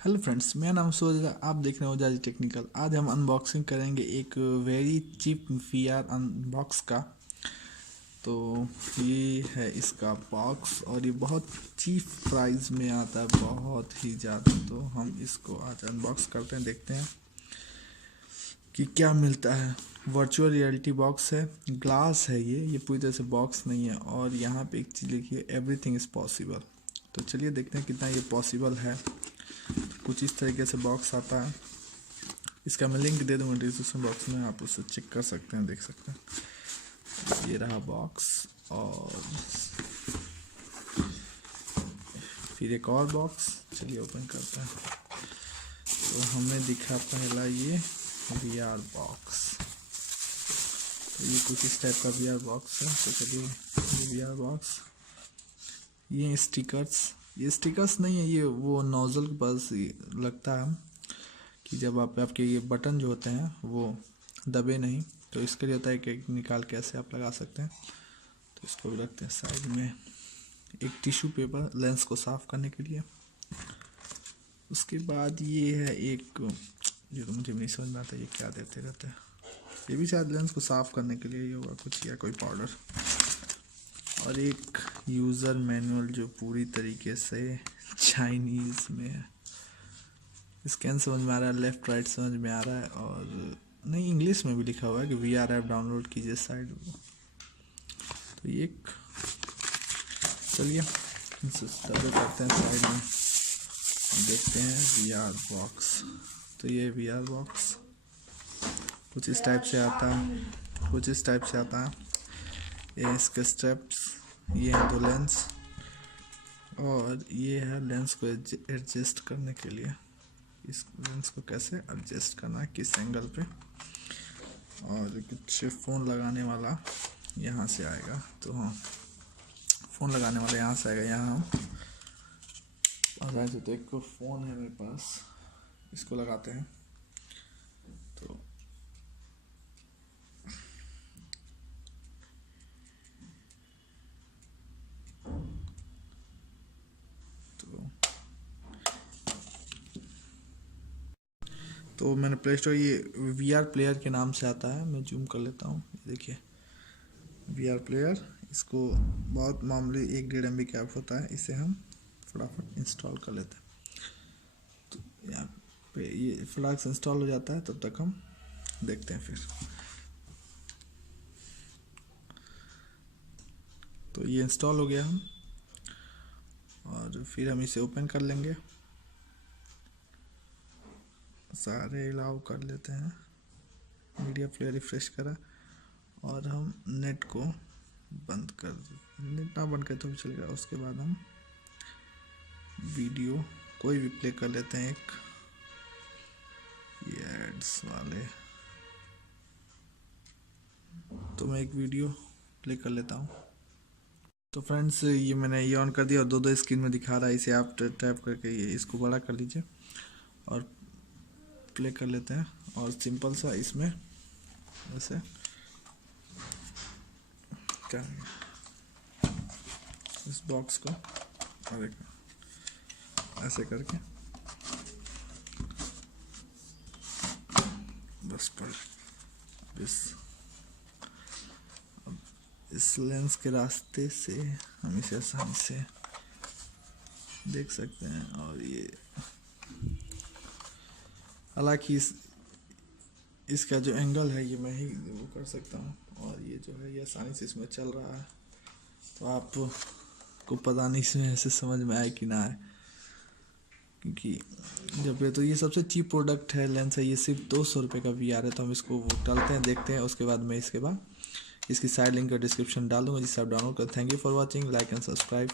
Hello friends, मेरा नाम सूरज है। आप देख रहे हो जाजी टेक्निकल। आज हम अनबॉक्सिंग करेंगे एक वेरी चीप वीआर अनबॉक्स का। तो ये है इसका बॉक्स और ये बहुत चीप प्राइस में आता है, बहुत ही ज़्यादा। तो हम इसको आज अनबॉक्स करते हैं, देखते हैं कि क्या मिलता है। वर्चुअल रियलिटी बॉक्स है, ग्लास है, ये पूरी तरह से बॉक्स नहीं है। और यहाँ पे एक चीज़ लिखी है, एवरीथिंग इज़ पॉसिबल। तो चलिए देखते हैं कितना ये पॉसिबल है। कुछ इस तरीके से बॉक्स आता है। इसका मैं लिंक दे दूँगा डिस्क्रिप्शन बॉक्स में, आप उससे चेक कर सकते हैं, देख सकते हैं। ये रहा बॉक्स और फिर एक और बॉक्स। चलिए ओपन करते हैं। तो हमें दिखा पहला ये VR बॉक्स। तो ये कुछ इस टाइप का VR बॉक्स है। तो चलिए ये VR बॉक्स, ये स्टिकर्स नहीं है, ये वो नोज़ल के पास लगता है कि जब आपके ये बटन जो होते हैं वो दबे नहीं, तो इसके लिए होता है कि निकाल के ऐसे आप लगा सकते हैं। तो इसको भी रखते हैं साइड में। एक टिश्यू पेपर लेंस को साफ़ करने के लिए। उसके बाद ये है एक, जो तो मुझे नहीं समझ में आता ये क्या देते रहते हैं। ये भी शायद लेंस को साफ़ करने के लिए ही होगा कुछ, या कोई पाउडर। और एक यूज़र मैनुअल जो पूरी तरीके से चाइनीज़ में है। स्कैन समझ में आ रहा है, लेफ़्ट राइट समझ में आ रहा है, और नहीं इंग्लिश में भी लिखा हुआ है कि VR ऐप डाउनलोड कीजिए साइड। तो ये चलिए डबल करते हैं साइड में, देखते हैं VR बॉक्स। तो ये VR बॉक्स कुछ इस टाइप से आता है, ये इसके स्टेप्स, ये है 2 लेंस, और ये है लेंस को एडजस्ट करने के लिए। इस लेंस को कैसे एडजस्ट करना है, किस एंगल पे। और कुछ फ़ोन लगाने वाला यहाँ से आएगा। तो हाँ, फ़ोन लगाने वाला यहाँ से आएगा। यहाँ हम आसानी से, तो एक फ़ोन है मेरे पास, इसको लगाते हैं। तो मैंने प्ले स्टोर, ये VR प्लेयर के नाम से आता है। मैं जूम कर लेता हूँ, देखिए VR प्लेयर। इसको बहुत मामूली 1-1.5 MB का ऐप होता है, इसे हम फटाफट इंस्टॉल कर लेते हैं। तो यहाँ पे ये फटाक से इंस्टॉल हो जाता है, तब तक हम देखते हैं फिर। तो ये इंस्टॉल हो गया हम, और फिर हम इसे ओपन कर लेंगे। सारे अलाउ कर लेते हैं। मीडिया प्लेयर रिफ्रेश करा, और हम नेट को बंद कर, नेट ना बंद करें तो भी चलेगा। उसके बाद हम वीडियो कोई भी प्ले कर लेते हैं। एक ये एड्स वाले, तो मैं एक वीडियो प्ले कर लेता हूँ। तो फ्रेंड्स, ये मैंने ये ऑन कर दिया और 2-2 स्क्रीन में दिखा रहा है। इसे आप टैप करके ये इसको बड़ा कर लीजिए और प्ले कर लेते हैं। और सिंपल सा इसमें ऐसे क्या इस बॉक्स को और ऐसे करके बस पर इस लेंस के रास्ते से हम इसे आसानी से देख सकते हैं। और ये हालांकि इसका जो एंगल है ये मैं ही वो कर सकता हूँ, और ये जो है ये आसानी से इसमें चल रहा है। तो आपको पता नहीं इसमें ऐसे समझ में आए कि ना आए, क्योंकि जब ये सबसे चीप प्रोडक्ट है, लेंस है। ये सिर्फ 200 रुपये का VR है। तो हम इसको डालते हैं, देखते हैं। उसके बाद मैं इसकी साइड लिंक का डिस्क्रिप्शन डाल दूँगा, जिससे आप डाउनलोड कर। Thank you for watching, like and subscribe.